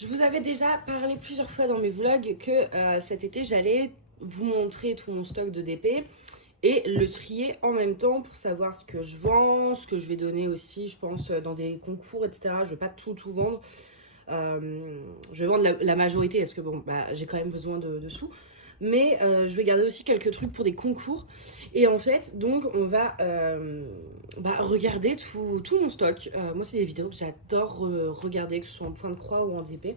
Je vous avais déjà parlé plusieurs fois dans mes vlogs que cet été j'allais vous montrer tout mon stock de DP et le trier en même temps pour savoir ce que je vends, ce que je vais donner aussi, je pense, dans des concours, etc. Je vais pas tout vendre. Je vais vendre la majorité parce que bon, bah, j'ai quand même besoin de sous. Mais je vais garder aussi quelques trucs pour des concours. Et en fait, donc, on va regarder tout mon stock. Moi, c'est des vidéos que j'adore regarder, que ce soit en point de croix ou en DP.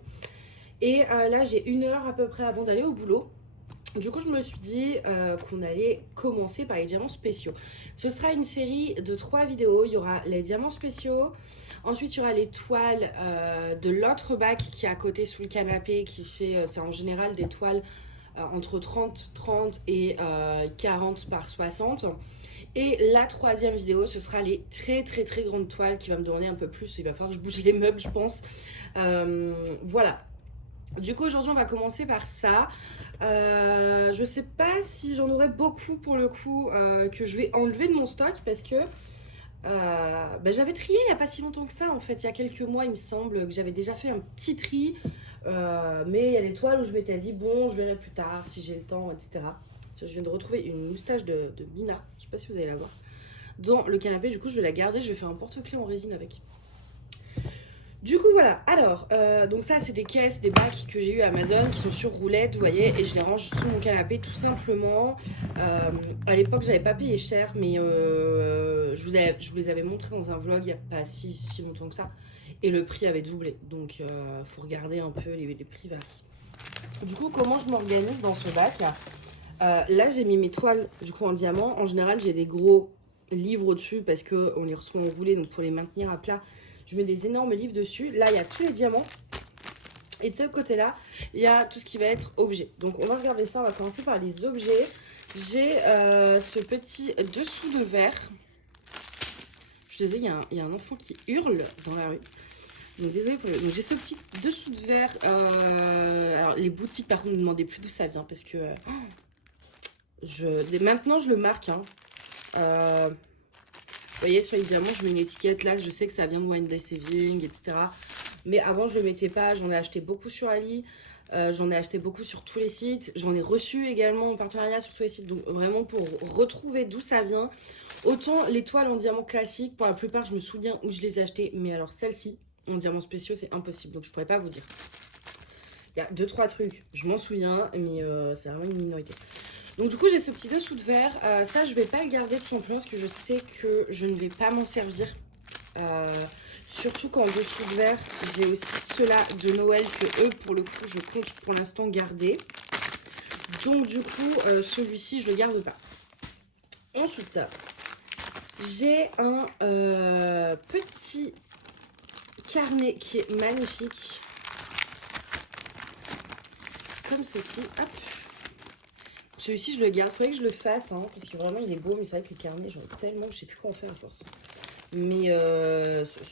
Et là, j'ai 1 heure à peu près avant d'aller au boulot. Du coup, je me suis dit qu'on allait commencer par les diamants spéciaux. Ce sera une série de 3 vidéos. Il y aura les diamants spéciaux. Ensuite, il y aura les toiles de l'autre bac qui est à côté sous le canapé, qui fait, c'est en général des toiles entre 30 et 40 par 60. Et la 3e vidéo, ce sera les très grandes toiles qui va me demander un peu plus. Il va falloir que je bouge les meubles, je pense. Voilà. Du coup, aujourd'hui, on va commencer par ça. Je sais pas si j'en aurai beaucoup pour le coup que je vais enlever de mon stock parce que j'avais trié il n'y a pas si longtemps que ça en fait. Il y a quelques mois, il me semble que j'avais déjà fait un petit tri. Mais il y a des toiles où je m'étais dit, bon, je verrai plus tard si j'ai le temps, etc. Je viens de retrouver une moustache de Mina. Je sais pas si vous allez la voir. Dans le canapé, du coup, je vais la garder. Je vais faire un porte-clés en résine avec. Du coup, voilà. Alors, donc ça, c'est des caisses, des bacs que j'ai eu à Amazon qui sont sur roulette, vous voyez, et je les range sous mon canapé tout simplement. À l'époque, j'avais pas payé cher, mais je vous les avais montrés dans un vlog il n'y a pas si longtemps que ça. Et le prix avait doublé. Donc, faut regarder un peu, les prix varient. Du coup, comment je m'organise dans ce bac là, j'ai mis mes toiles du coup en diamant. En général, j'ai des gros livres au-dessus parce qu'on les reçoit enroulés, donc pour les maintenir à plat. Je mets des énormes livres dessus. Là, il y a tous les diamants. Et de ce côté-là, il y a tout ce qui va être objet. Donc, on va regarder ça. On va commencer par les objets. J'ai ce petit dessous de verre. Je suis désolée, il y a un enfant qui hurle dans la rue. Donc, désolée pour le... Donc, j'ai ce petit dessous de verre. Alors, les boutiques, par contre, ne me demandez plus d'où ça vient parce que... Maintenant, je le marque. Hein. Vous voyez, sur les diamants, je mets une étiquette. Là, je sais que ça vient de Wine Day Saving, etc. Mais avant, je ne le mettais pas. J'en ai acheté beaucoup sur Ali. J'en ai acheté beaucoup sur tous les sites. J'en ai reçu également en partenariat sur tous les sites. Donc, vraiment, pour retrouver d'où ça vient. Autant les toiles en diamant classique, pour la plupart, je me souviens où je les ai achetées. Mais alors, celles-ci, en diamants spéciaux, c'est impossible. Donc, je ne pourrais pas vous dire. Il y a 2-3 trucs. Je m'en souviens, mais c'est vraiment une minorité. Donc du coup j'ai ce petit dessous de verre, ça je vais pas le garder tout simplement parce que je sais que je ne vais pas m'en servir. Surtout qu'en dessous de verre j'ai aussi ceux-là de Noël que eux pour le coup je compte pour l'instant garder. Donc du coup celui-ci je le garde pas. Ensuite j'ai un petit carnet qui est magnifique. Comme ceci, hop. Celui-ci, je le garde. Il faudrait que je le fasse, hein, parce que vraiment, il est beau. Mais c'est vrai que les carnets, j'en ai tellement que je sais plus quoi en faire à force. Mais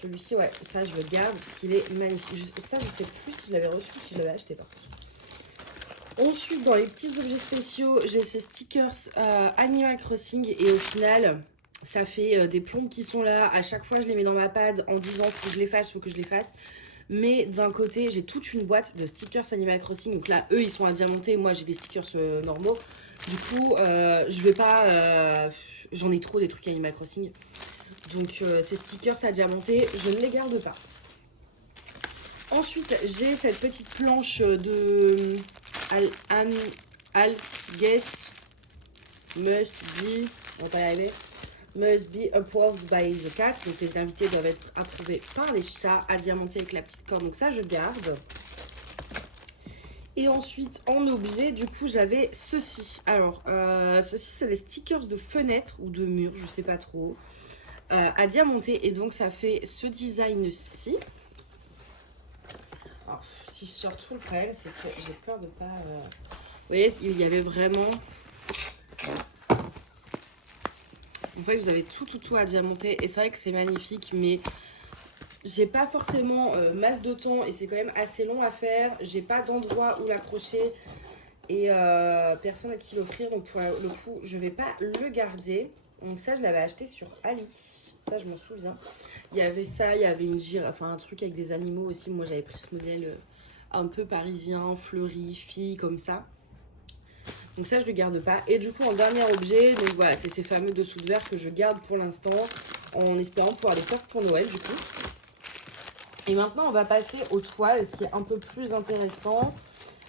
celui-ci, ouais, ça, je le garde parce qu'il est magnifique. Ça, je sais plus si je l'avais reçu ou si je l'avais acheté, par contre. Ensuite, dans les petits objets spéciaux, j'ai ces stickers Animal Crossing. Et au final, ça fait des plombes qui sont là. À chaque fois, je les mets dans ma pad en disant faut que je les fasse, faut que je les fasse. Mais d'un côté, j'ai toute une boîte de stickers Animal Crossing. Donc là, eux, ils sont à diamanter. Moi, j'ai des stickers normaux. Du coup, je vais pas... J'en ai trop des trucs Animal Crossing. Donc, ces stickers à diamanter, je ne les garde pas. Ensuite, j'ai cette petite planche de Al Guest Must Be... On va pas y arriver. Must be approved by the cat. Donc les invités doivent être approuvés par les chats, à diamanter avec la petite corde. Donc ça, je garde. Et ensuite, en objet, du coup, j'avais ceci. Alors, ceci, c'est les stickers de fenêtres ou de murs, je sais pas trop, à diamanter. Et donc, ça fait ce design-ci. Alors, si je sors tout, le problème, c'est que j'ai peur de pas... Vous voyez, il y avait vraiment... En fait, vous avez tout à diamanter. Et c'est vrai que c'est magnifique, mais j'ai pas forcément masse de temps et c'est quand même assez long à faire. J'ai pas d'endroit où l'accrocher et personne à qui l'offrir. Donc pour le coup, je vais pas le garder. Donc ça, je l'avais acheté sur Ali. Ça, je m'en souviens. Il y avait ça, il y avait une girafe, enfin un truc avec des animaux aussi. Moi, j'avais pris ce modèle un peu parisien, fleuri, fille, comme ça. Donc ça, je ne le garde pas. Et du coup, en dernier objet, donc voilà, c'est ces fameux dessous de verre que je garde pour l'instant, en espérant pouvoir les faire pour Noël, du coup. Et maintenant, on va passer aux toiles, ce qui est un peu plus intéressant.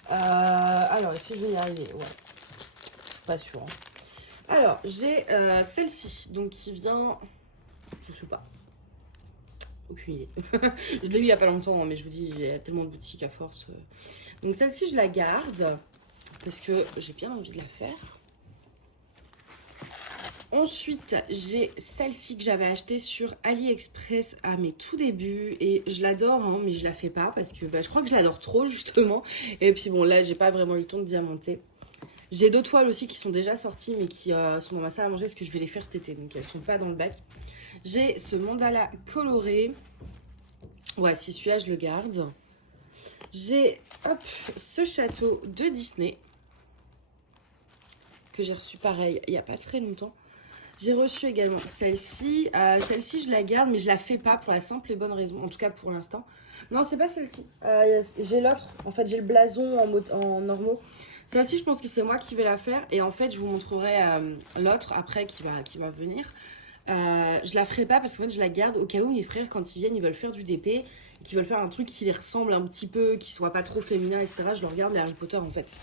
Alors, est-ce que je vais y arriver? Ouais, je suis pas sûre. Hein. Alors, j'ai celle-ci, donc qui vient... Je sais pas. Aucune idée. Je l'ai eu il y a pas longtemps, hein, mais je vous dis, il y a tellement de boutiques à force. Donc celle-ci, je la garde, parce que j'ai bien envie de la faire. Ensuite, j'ai celle-ci que j'avais achetée sur AliExpress à mes tout débuts. Et je l'adore, hein, mais je la fais pas parce que je crois que je l'adore trop, justement. Et puis bon, là, j'ai pas vraiment eu le temps de diamanter. J'ai d'autres toiles aussi qui sont déjà sorties, mais qui sont dans ma salle à manger parce que je vais les faire cet été. Donc elles sont pas dans le bac. J'ai ce mandala coloré. Ouais, si celui-là, je le garde. J'ai, hop, ce château de Disney. Que j'ai reçu pareil, il n'y a pas très longtemps. J'ai reçu également celle-ci. Celle-ci, je la garde, mais je la fais pas pour la simple et bonne raison. En tout cas, pour l'instant. Non, c'est pas celle-ci. J'ai l'autre. En fait, j'ai le blason en normaux. Celle-ci, je pense que c'est moi qui vais la faire. Et en fait, je vous montrerai l'autre après qui va venir. Je la ferai pas parce qu'en fait, je la garde au cas où mes frères, quand ils viennent, ils veulent faire du DP. Qu'ils veulent faire un truc qui les ressemble un petit peu, qui soit pas trop féminin, etc. Je leur garde les Harry Potter, en fait.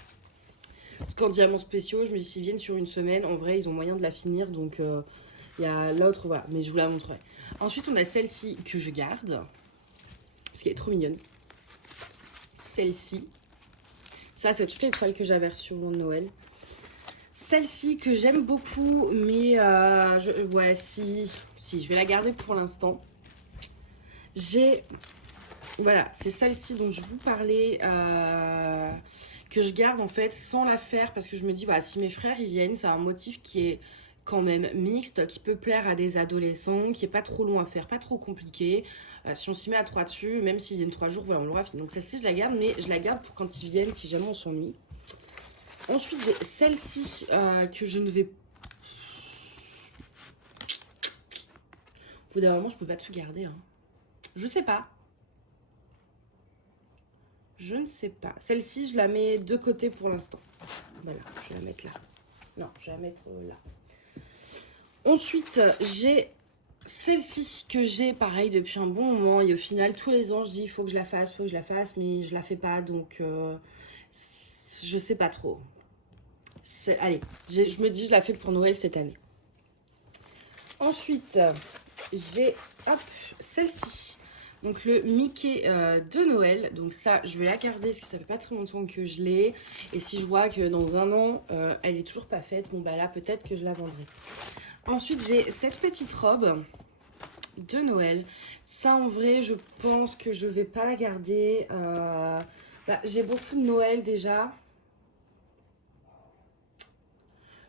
Parce qu'en diamants spéciaux, je me dis s'ils viennent sur une semaine, en vrai, ils ont moyen de la finir. Donc, il y a l'autre, voilà. Mais je vous la montrerai. Ensuite, on a celle-ci que je garde. Parce qu'elle est trop mignonne. Celle-ci. Ça, c'est toutes les toiles que j'avais reçues au moment de Noël. Celle-ci que j'aime beaucoup, mais ouais, si, je vais la garder pour l'instant. J'ai... Voilà, c'est celle-ci dont je vous parlais... que je garde en fait sans la faire parce que je me dis voilà, si mes frères ils viennent, c'est un motif qui est quand même mixte, qui peut plaire à des adolescents, qui est pas trop long à faire, pas trop compliqué. Si on s'y met à 3 dessus, même s'ils viennent 3 jours, voilà, on l'aura fini. Donc celle-ci je la garde, mais je la garde pour quand ils viennent si jamais on s'ennuie. Ensuite j'ai celle-ci que je ne vais... Au bout d'un moment je peux pas tout garder. Hein. Je sais pas. Je ne sais pas. Celle-ci, je la mets de côté pour l'instant. Voilà, je vais la mettre là. Non, je vais la mettre là. Ensuite, j'ai celle-ci que j'ai, pareil, depuis un bon moment. Et au final, tous les ans, je dis, il faut que je la fasse, mais je la fais pas. Donc, je sais pas trop. Allez, je me dis, je la fais pour Noël cette année. Ensuite, j'ai, hop, celle-ci. Donc le Mickey de Noël, donc ça je vais la garder parce que ça fait pas très longtemps que je l'ai. Et si je vois que dans un an elle est toujours pas faite, bon bah là peut-être que je la vendrai. Ensuite j'ai cette petite robe de Noël. Ça en vrai je pense que je vais pas la garder. J'ai beaucoup de Noël déjà.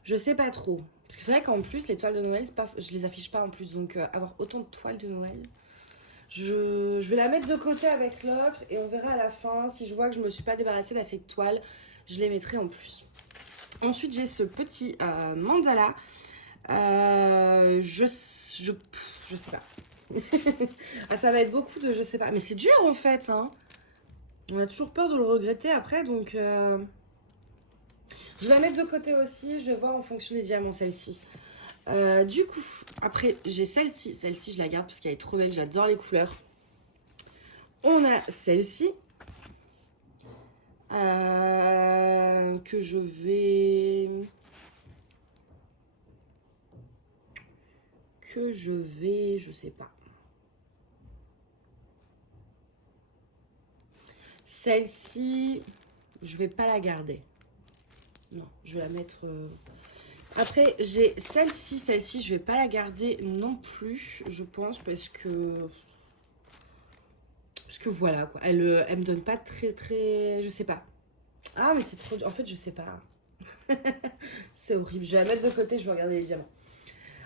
Je sais pas trop. Parce que c'est vrai qu'en plus les toiles de Noël, je les affiche pas en plus. Donc avoir autant de toiles de Noël... Je vais la mettre de côté avec l'autre et on verra à la fin. Si je vois que je ne me suis pas débarrassée de cette toile, je les mettrai en plus. Ensuite, j'ai ce petit mandala. Je sais pas. Ah, ça va être beaucoup de je sais pas. Mais c'est dur en fait. Hein. On a toujours peur de le regretter après. Donc, je vais la mettre de côté aussi. Je vais voir en fonction des diamants celle-ci. Du coup, après j'ai celle-ci. Celle-ci, je la garde parce qu'elle est trop belle. J'adore les couleurs. On a celle-ci. Que je vais... je sais pas. Celle-ci, je vais pas la garder. Non, je vais la mettre... Après, j'ai celle-ci, je vais pas la garder non plus, je pense, parce que voilà, quoi. Elle me donne pas très... Je sais pas. Ah, mais c'est trop... En fait, je sais pas. C'est horrible. Je vais la mettre de côté, je vais regarder les diamants.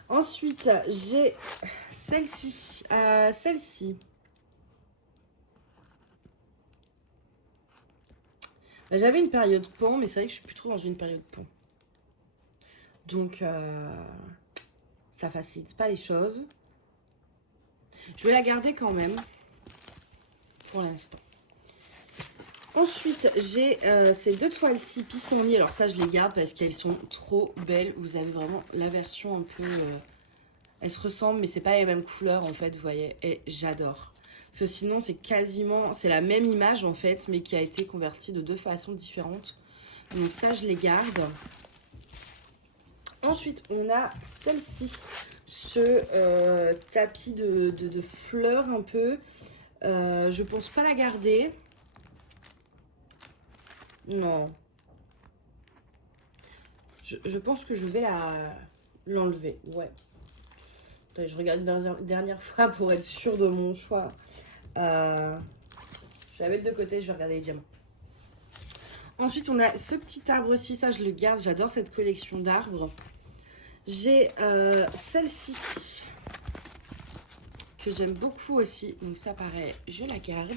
Ensuite, j'ai celle-ci. Celle-ci. J'avais une période pan, mais c'est vrai que je suis plus trop dans une période pan. Donc, ça facilite pas les choses. Je vais la garder quand même. Pour l'instant. Ensuite, j'ai ces deux toiles-ci pissenlit. Alors ça, je les garde parce qu'elles sont trop belles. Vous avez vraiment la version un peu... elles se ressemblent, mais c'est pas les mêmes couleurs, en fait, vous voyez. Et j'adore. Parce que sinon, c'est quasiment... C'est la même image, en fait, mais qui a été convertie de deux façons différentes. Donc ça, je les garde. Ensuite, on a celle-ci. Ce tapis de fleurs, un peu. Je pense pas la garder. Non. Je pense que je vais l'enlever. Ouais. Attends, je regarde une dernière fois pour être sûre de mon choix. Je vais la mettre de côté, je vais regarder les diamants. Ensuite, on a ce petit arbre-ci. Ça, je le garde. J'adore cette collection d'arbres. J'ai celle-ci que j'aime beaucoup aussi. Donc ça, pareil, je la garde.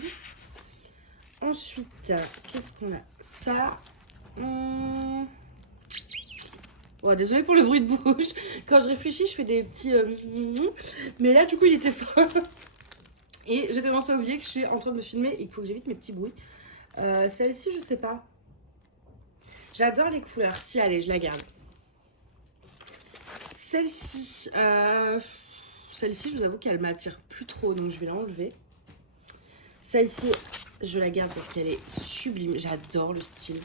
Ensuite, qu'est-ce qu'on a? Ça. Oh, désolée pour le bruit de bouche. Quand je réfléchis, je fais des petits... Mais là, du coup, il était fort. Et j'ai tendance à oublier que je suis en train de me filmer et qu'il faut que j'évite mes petits bruits. Celle-ci, je sais pas. J'adore les couleurs. Si, allez, je la garde. Celle-ci, celle-ci, je vous avoue qu'elle m'attire plus trop, donc je vais l'enlever. Celle-ci, je la garde parce qu'elle est sublime. J'adore le style.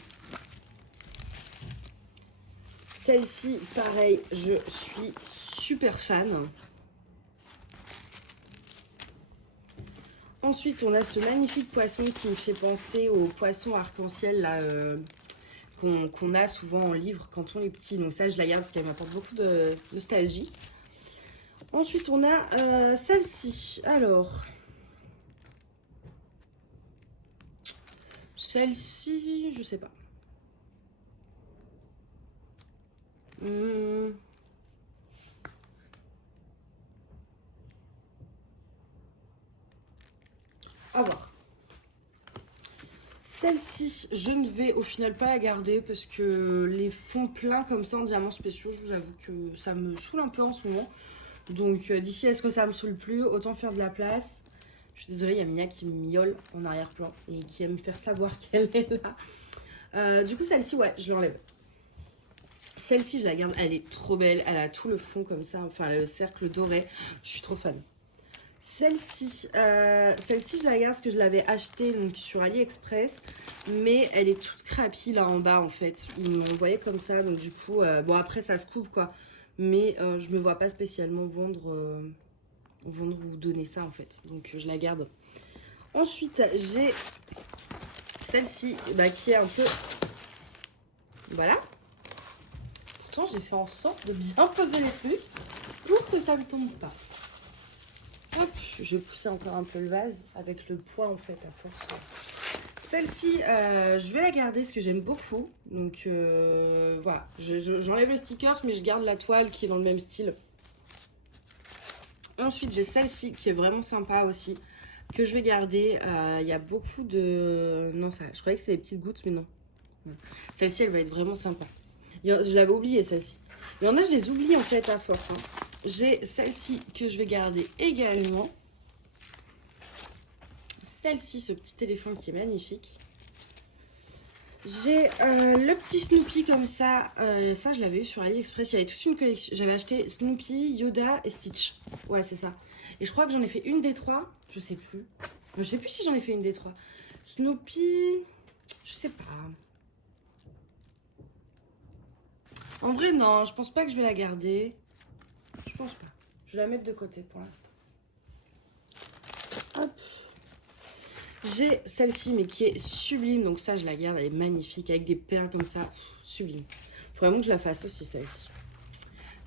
Celle-ci, pareil, je suis super fan. Ensuite, on a ce magnifique poisson qui me fait penser au poisson arc-en-ciel là, qu'on a souvent en livre quand on est petit. Donc ça, je la garde parce qu'elle m'apporte beaucoup de nostalgie. Ensuite, on a celle-ci. Alors, celle-ci, je sais pas. À voir. Celle-ci, je ne vais au final pas la garder parce que les fonds pleins comme ça en diamants spéciaux, je vous avoue que ça me saoule un peu en ce moment. Donc d'ici à ce que ça me saoule plus, autant faire de la place. Je suis désolée, il y a Mia qui me miaule en arrière-plan et qui aime me faire savoir qu'elle est là. Du coup, celle-ci, ouais, je l'enlève. Celle-ci, je la garde, elle est trop belle. Elle a tout le fond comme ça, enfin le cercle doré. Je suis trop fan. Celle-ci, je la garde parce que je l'avais achetée donc, sur AliExpress. Mais elle est toute crapie là en bas en fait. Ils m'ont envoyé comme ça, donc du coup, bon après ça se coupe quoi. Mais je me vois pas spécialement vendre ou donner ça en fait. Donc je la garde. Ensuite, j'ai celle-ci bah, qui est un peu... Voilà. Pourtant, j'ai fait en sorte de bien poser les trucs pour que ça ne tombe pas. Hop, je vais pousser encore un peu le vase avec le poids en fait à force. Celle-ci, je vais la garder parce que j'aime beaucoup. Donc voilà, j'enlève le sticker mais je garde la toile qui est dans le même style. Ensuite, j'ai celle-ci qui est vraiment sympa aussi, que je vais garder. Il y a beaucoup de... Non, ça, je croyais que c'était des petites gouttes, mais non. Celle-ci, elle va être vraiment sympa. Je l'avais oubliée, celle-ci. Il y en a, je les oublie en fait à force. Hein. J'ai celle-ci que je vais garder également. Celle-ci, ce petit éléphant qui est magnifique. J'ai le petit Snoopy comme ça. Ça, je l'avais eu sur AliExpress. Il y avait toute une collection. J'avais acheté Snoopy, Yoda et Stitch. Ouais, c'est ça. Et je crois que j'en ai fait une des trois. Je sais plus. Je sais plus si j'en ai fait une des trois. Snoopy, je sais pas. En vrai, non. Je pense pas que je vais la garder. Je pense pas. Je vais la mettre de côté pour l'instant. Hop. J'ai celle-ci, mais qui est sublime. Donc ça, je la garde. Elle est magnifique. Avec des perles comme ça. Sublime. Faut vraiment que je la fasse aussi, celle-ci.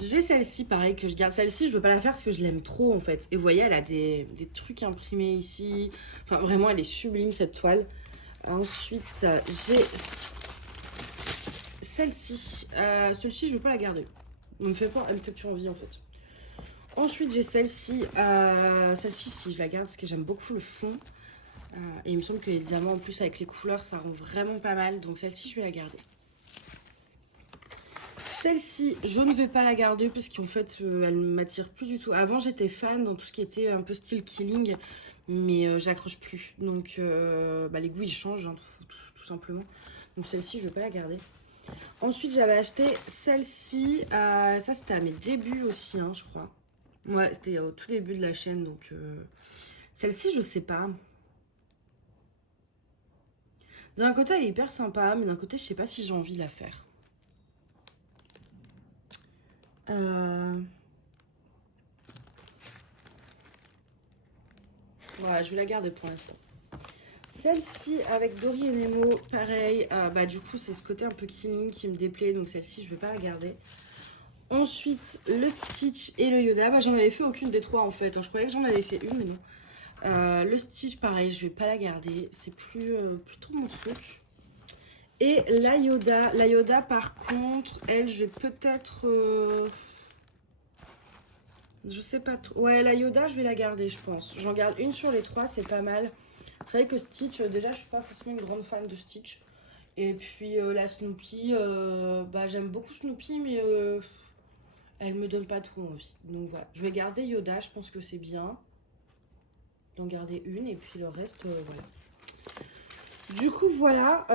J'ai celle-ci, pareil, que je garde. Celle-ci, je veux pas la faire parce que je l'aime trop, en fait. Et vous voyez, elle a des trucs imprimés ici. Enfin, vraiment, elle est sublime, cette toile. Ensuite, j'ai celle-ci. Celle-ci, je veux pas la garder. Elle me fait plus envie, en fait. Ensuite, j'ai celle-ci. Celle-ci, si, je la garde parce que j'aime beaucoup le fond. Et il me semble que les diamants, en plus, avec les couleurs, ça rend vraiment pas mal. Donc, celle-ci, je vais la garder. Celle-ci, je ne vais pas la garder parce qu'en fait, elle ne m'attire plus du tout. Avant, j'étais fan dans tout ce qui était un peu style Killing, mais j'accroche plus. Donc, bah, les goûts, ils changent, hein, simplement. Donc celle-ci, je vais pas la garder. Ensuite, j'avais acheté celle-ci. Ça, c'était à mes débuts aussi, hein, je crois. Ouais, c'était au tout début de la chaîne. Donc celle-ci, je sais pas. D'un côté, elle est hyper sympa, mais d'un côté, je sais pas si j'ai envie de la faire. Voilà, je vais la garder pour l'instant. Celle-ci avec Dory et Nemo, pareil. Du coup, c'est ce côté un peu killing qui me déplaît. Donc celle-ci, je vais pas la garder. Ensuite, le Stitch et le Yoda. J'en avais fait aucune des trois en fait. Je croyais que j'en avais fait une, mais non. Le Stitch, pareil, je vais pas la garder. C'est plus trop mon truc. Et la Yoda. La Yoda, par contre, elle, je vais peut-être... je sais pas trop. Ouais, la Yoda, je vais la garder, je pense. J'en garde une sur les trois, c'est pas mal. C'est vrai que Stitch, déjà, je suis pas forcément une grande fan de Stitch. Et puis la Snoopy, j'aime beaucoup Snoopy, mais elle me donne pas trop envie. Donc voilà, je vais garder Yoda, je pense que c'est bien d'en garder une. Et puis le reste, voilà. Du coup, voilà,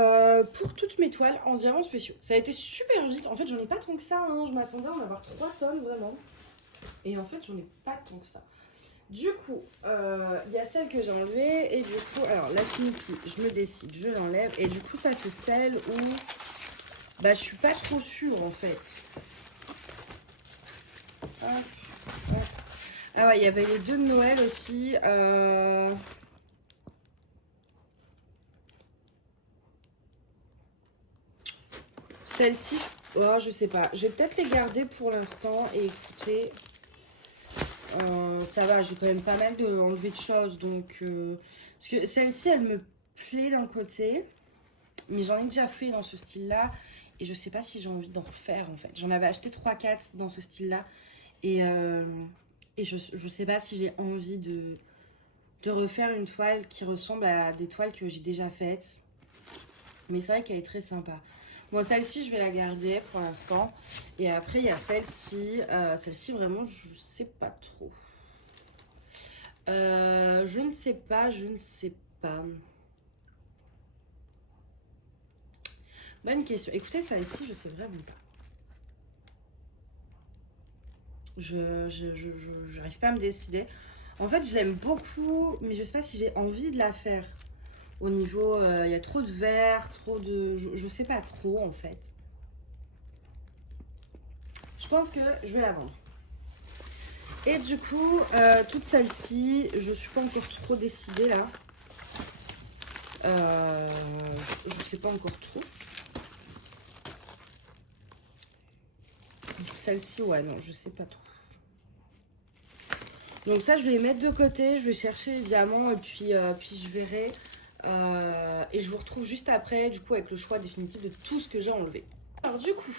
pour toutes mes toiles en diamants spéciaux. Ça a été super vite. En fait, j'en ai pas tant que ça. Hein. Je m'attendais à en avoir 3 tonnes, vraiment. Et en fait, j'en ai pas tant que ça. Du coup, il y a celle que j'ai enlevée. Et du coup, alors, la Snoopy, je me décide, je l'enlève. Et du coup, ça, c'est celle où je suis pas trop sûre, en fait. Hop, hop. Ah ouais, il y avait les deux de Noël aussi. Celle-ci, oh, je sais pas. Je vais peut-être les garder pour l'instant. Et écoutez, ça va, j'ai quand même pas mal enlevé de choses. Donc, parce que celle-ci, elle me plaît d'un côté. Mais j'en ai déjà fait dans ce style-là. Et je sais pas si j'ai envie d'en refaire, en fait. J'en avais acheté 3-4 dans ce style-là. Et je sais pas si j'ai envie de refaire une toile qui ressemble à des toiles que j'ai déjà faites. Mais c'est vrai qu'elle est très sympa. Bon, celle-ci, je vais la garder pour l'instant. Et après, il y a celle-ci. Celle-ci, vraiment, je sais pas trop. Je ne sais pas, je ne sais pas. Bonne question. Écoutez, celle-ci, je sais vraiment pas. Je n'arrive pas à me décider. En fait, je l'aime beaucoup, mais je sais pas si j'ai envie de la faire. Au niveau, il y a trop de vert, trop de... Je sais pas trop, en fait. Je pense que je vais la vendre. Et du coup, toute celle-ci, je suis pas encore trop décidée, là. Je sais pas encore trop. Celle-ci, ouais, non, je sais pas trop. Donc ça, je vais les mettre de côté. Je vais chercher les diamants et puis je verrai... et je vous retrouve juste après, du coup, avec le choix définitif de tout ce que j'ai enlevé. Alors du coup,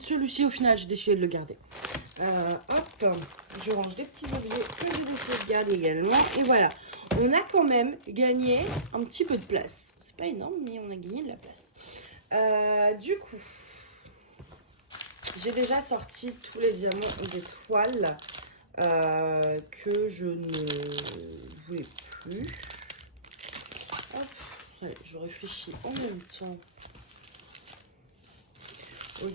celui-ci, au final, j'ai décidé de le garder. Hop, je range des petits objets que j'ai décidé de garder également. Et voilà, on a quand même gagné un petit peu de place. C'est pas énorme, mais on a gagné de la place. Du coup, j'ai déjà sorti tous les diamants des toiles que je ne voulais plus. Allez, je réfléchis en même temps. Ok.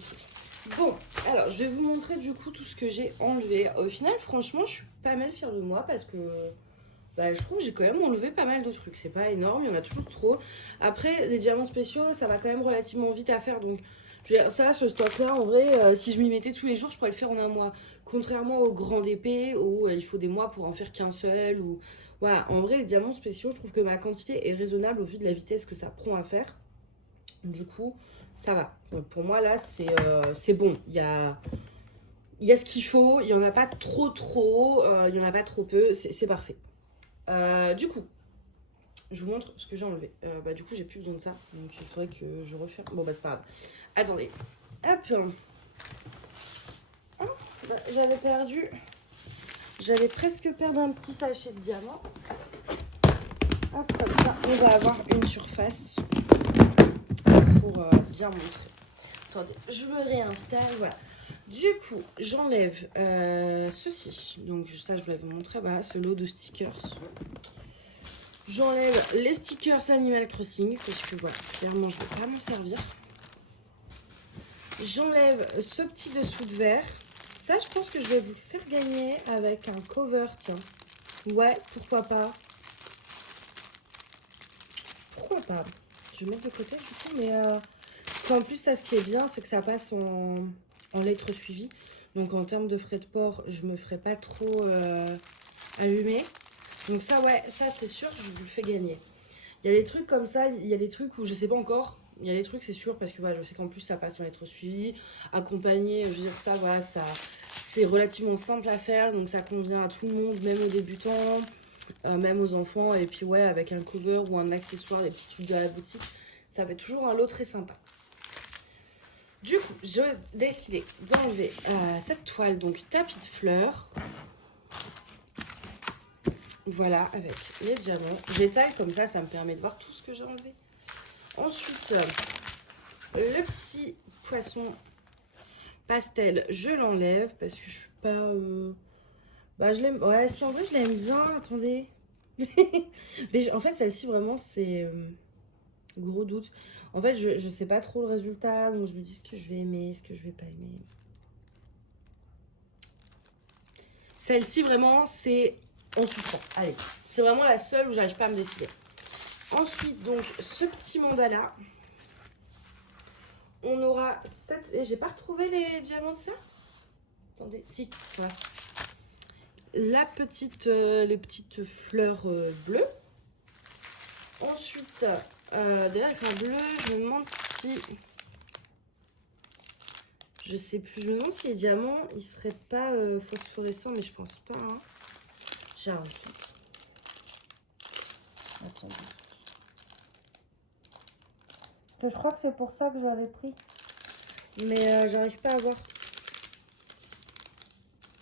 Bon, alors je vais vous montrer du coup tout ce que j'ai enlevé. Au final, franchement, je suis pas mal fière de moi parce que je trouve que j'ai quand même enlevé pas mal de trucs. C'est pas énorme, il y en a toujours trop. Après, les diamants spéciaux, ça va quand même relativement vite à faire. Donc, je veux dire, ça, ce stock-là, en vrai, si je m'y mettais tous les jours, je pourrais le faire en un mois. Contrairement aux grandes épées où il faut des mois pour en faire qu'un seul. Ou... Voilà, en vrai, les diamants spéciaux, je trouve que ma quantité est raisonnable au vu de la vitesse que ça prend à faire. Du coup, ça va. Donc, pour moi, là, c'est bon. Il y a ce qu'il faut. Il n'y en a pas trop. Il n'y en a pas trop peu. C'est parfait. Du coup, je vous montre ce que j'ai enlevé. Du coup, j'ai plus besoin de ça. Donc, il faudrait que je refaire. Bon, c'est pas grave. Attendez. Hop. J'avais perdu. J'allais presque perdre un petit sachet de diamants. Hop, comme ça, on va avoir une surface pour bien montrer. Attendez, je me réinstalle. Voilà. Du coup, j'enlève ceci. Donc, ça, je vais vous montrer. Voilà, ce lot de stickers. J'enlève les stickers Animal Crossing parce que voilà, clairement je ne vais pas m'en servir. J'enlève ce petit dessous de verre. Ça, je pense que je vais vous le faire gagner avec un cover, tiens. Ouais, pourquoi pas. Pourquoi pas. Je vais mettre de côté du coup, mais en plus, ça, ce qui est bien, c'est que ça passe en lettres suivies. Donc en termes de frais de port, je me ferai pas trop allumer. Donc ça, ouais, ça c'est sûr, je vous le fais gagner. Il y a des trucs comme ça, il y a des trucs où je sais pas encore. Il y a des trucs, c'est sûr, parce que voilà, je sais qu'en plus ça passe en lettres suivies, accompagné, je veux dire ça, voilà, ça, c'est relativement simple à faire, donc ça convient à tout le monde, même aux débutants, même aux enfants. Et puis ouais, avec un cover ou un accessoire, des petits trucs de la boutique, ça fait toujours un lot très sympa. Du coup, j'ai décidé d'enlever cette toile, donc tapis de fleurs. Voilà, avec les diamants. J'étale comme ça me permet de voir tout ce que j'ai enlevé. Ensuite, le petit poisson pastel, je l'enlève parce que je suis pas... Bah, je l'aime... Ouais, si, en vrai, je l'aime bien. Attendez. Mais en fait, celle-ci, vraiment, c'est... Gros doute. En fait, je sais pas trop le résultat, donc je me dis ce que je vais aimer, ce que je vais pas aimer. Celle-ci, vraiment, c'est en suspens. Allez, c'est vraiment la seule où j'arrive pas à me décider. Ensuite, donc, ce petit mandala. On aura cette... Et j'ai pas retrouvé les diamants de ça. Attendez, si, voilà. La petite, les petites fleurs bleues. Ensuite, derrière l'écran bleu, je me demande si... Je sais plus, je me demande si les diamants, ils seraient pas phosphorescents, mais je pense pas. Hein. J'ai un doute. Attendez. Je crois que c'est pour ça que j'avais pris. Mais j'arrive pas à voir.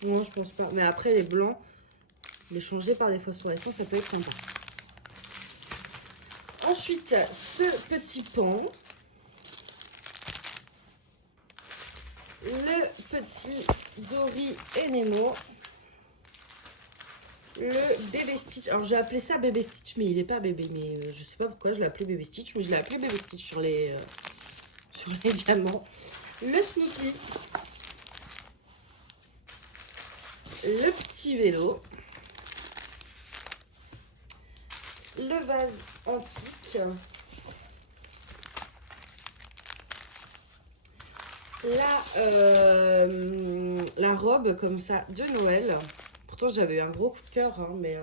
Non, je pense pas. Mais après, les blancs, les changer par des phosphorescents, ça peut être sympa. Ensuite, ce petit pan. Le petit Dory et Nemo. Le bébé Stitch. Alors, j'ai appelé ça bébé Stitch, mais il n'est pas bébé. Mais je sais pas pourquoi je l'ai appelé bébé Stitch. Mais je l'ai appelé bébé Stitch sur les diamants. Le Snoopy. Le petit vélo. Le vase antique. La robe comme ça de Noël. Pourtant j'avais eu un gros coup de cœur, hein, mais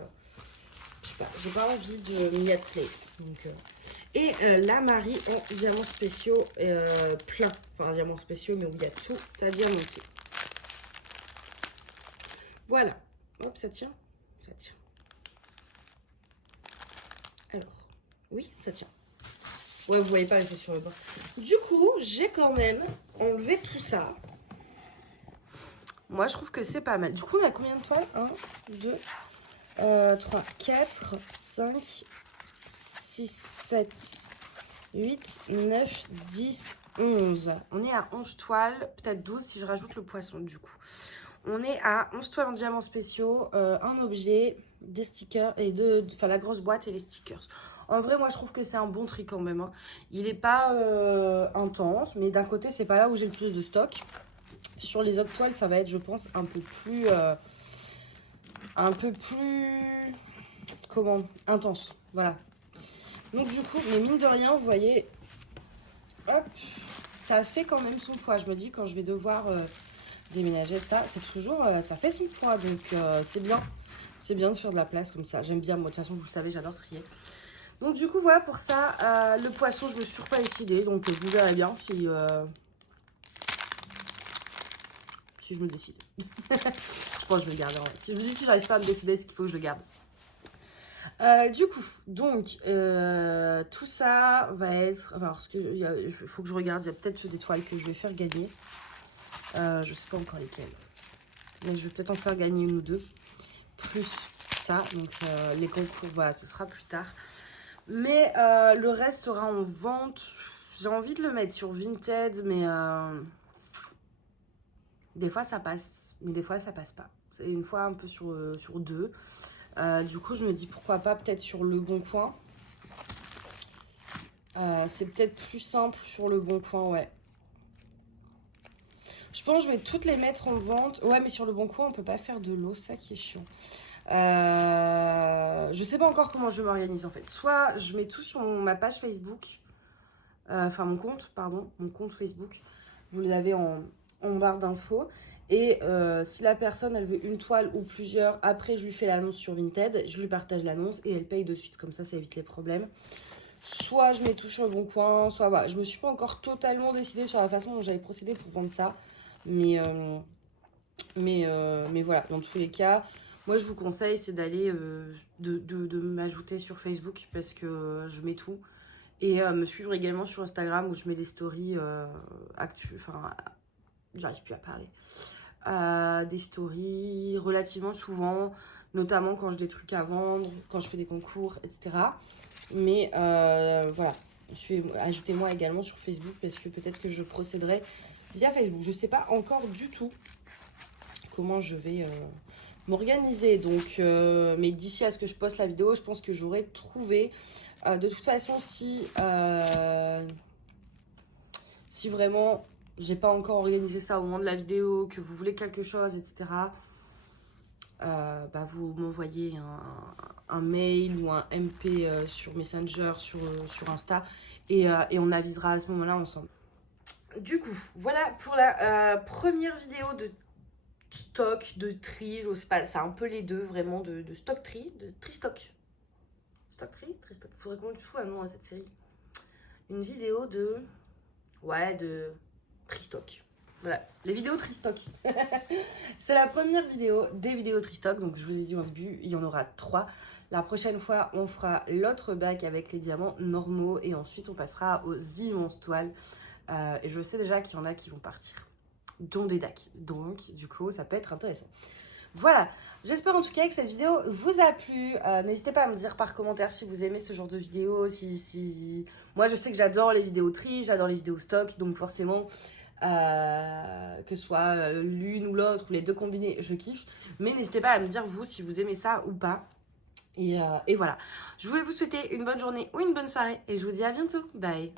je sais pas, j'ai pas envie de m'y atteler. Donc, et la Marie en diamants spéciaux plein. Enfin diamants spéciaux, mais où il y a tout à diamanter. Voilà. Hop, ça tient. Ça tient. Alors, oui, ça tient. Ouais, vous voyez pas, c'est sur le bord. Du coup, j'ai quand même enlevé tout ça. Moi, je trouve que c'est pas mal. Du coup, on a combien de toiles 1, 2, 3, 4, 5, 6, 7, 8, 9, 10, 11. On est à 11 toiles, peut-être 12 si je rajoute le poisson du coup. On est à 11 toiles en diamants spéciaux, un objet, des stickers et enfin la grosse boîte et les stickers. En vrai, moi, je trouve que c'est un bon tri quand même. Hein. Il n'est pas intense, mais d'un côté, c'est pas là où j'ai le plus de stock. Sur les autres toiles, ça va être, je pense, un peu plus... comment, intense. Voilà. Donc, du coup, mais mine de rien, vous voyez... Hop, ça fait quand même son poids. Je me dis, quand je vais devoir déménager ça, c'est toujours... ça fait son poids, donc c'est bien. C'est bien de faire de la place comme ça. J'aime bien, moi, de toute façon, vous le savez, j'adore trier. Donc du coup voilà pour ça, le poisson je me suis toujours pas décidée, donc vous verrez bien si je me décide. Je pense que je vais le garder en vrai. Si je me dis si j'arrive pas à me décider, c'est qu'il faut que je le garde. Du coup, donc tout ça va être, enfin parce que il faut que je regarde, il y a peut-être des toiles que je vais faire gagner. Je sais pas encore lesquelles, mais je vais peut-être en faire gagner une ou deux. Plus ça, donc les concours, voilà, ce sera plus tard. Mais le reste sera en vente. J'ai envie de le mettre sur Vinted, mais des fois ça passe, mais des fois ça passe pas. C'est une fois un peu sur deux. Du coup, je me dis pourquoi pas peut-être sur Le Bon Coin. C'est peut-être plus simple sur Le Bon Coin, ouais. Je pense que je vais toutes les mettre en vente. Ouais, mais sur Le Bon Coin, on peut pas faire de lot, ça qui est chiant. Je sais pas encore comment je vais m'organiser en fait. Soit je mets tout sur ma page Facebook, enfin mon compte, pardon, mon compte Facebook. Vous l'avez en barre d'infos. Et si la personne elle veut une toile ou plusieurs, après je lui fais l'annonce sur Vinted, je lui partage l'annonce et elle paye de suite. Comme ça évite les problèmes. Soit je mets tout sur Le Bon Coin, soit voilà. Je me suis pas encore totalement décidée sur la façon dont j'allais procéder pour vendre ça. Mais voilà, dans tous les cas, moi je vous conseille c'est d'aller de m'ajouter sur Facebook parce que je mets tout. Et me suivre également sur Instagram où je mets des stories enfin, j'arrive plus à parler. Des stories relativement souvent, notamment quand j'ai des trucs à vendre, quand je fais des concours, etc. Mais voilà, ajoutez-moi également sur Facebook parce que peut-être que je procéderai via Facebook. Je sais pas encore du tout comment je vais m'organiser. Donc, mais d'ici à ce que je poste la vidéo, je pense que j'aurai trouvé. De toute façon, si vraiment j'ai pas encore organisé ça au moment de la vidéo, que vous voulez quelque chose, etc., vous m'envoyez un mail ou un MP sur Messenger, sur Insta, et on avisera à ce moment-là ensemble. Du coup, voilà pour la première vidéo de stock, de tri, je sais pas, c'est un peu les deux vraiment, de stock tri, de tri-stock. Stock tri, tri-stock. Faudrait qu'on lui trouve un nom à cette série. Une vidéo de tri-stock. Voilà, les vidéos tri-stock. C'est la première vidéo des vidéos tri-stock, donc je vous ai dit au début, il y en aura 3. La prochaine fois, on fera l'autre bac avec les diamants normaux et ensuite on passera aux immenses toiles. Et je sais déjà qu'il y en a qui vont partir, dont des DAC. Donc, du coup, ça peut être intéressant. Voilà, j'espère en tout cas que cette vidéo vous a plu. N'hésitez pas à me dire par commentaire si vous aimez ce genre de vidéo. Moi, je sais que j'adore les vidéos tri, j'adore les vidéos stock. Donc forcément, que ce soit l'une ou l'autre ou les deux combinées, je kiffe. Mais n'hésitez pas à me dire vous si vous aimez ça ou pas. Et voilà, je voulais vous souhaiter une bonne journée ou une bonne soirée. Et je vous dis à bientôt. Bye.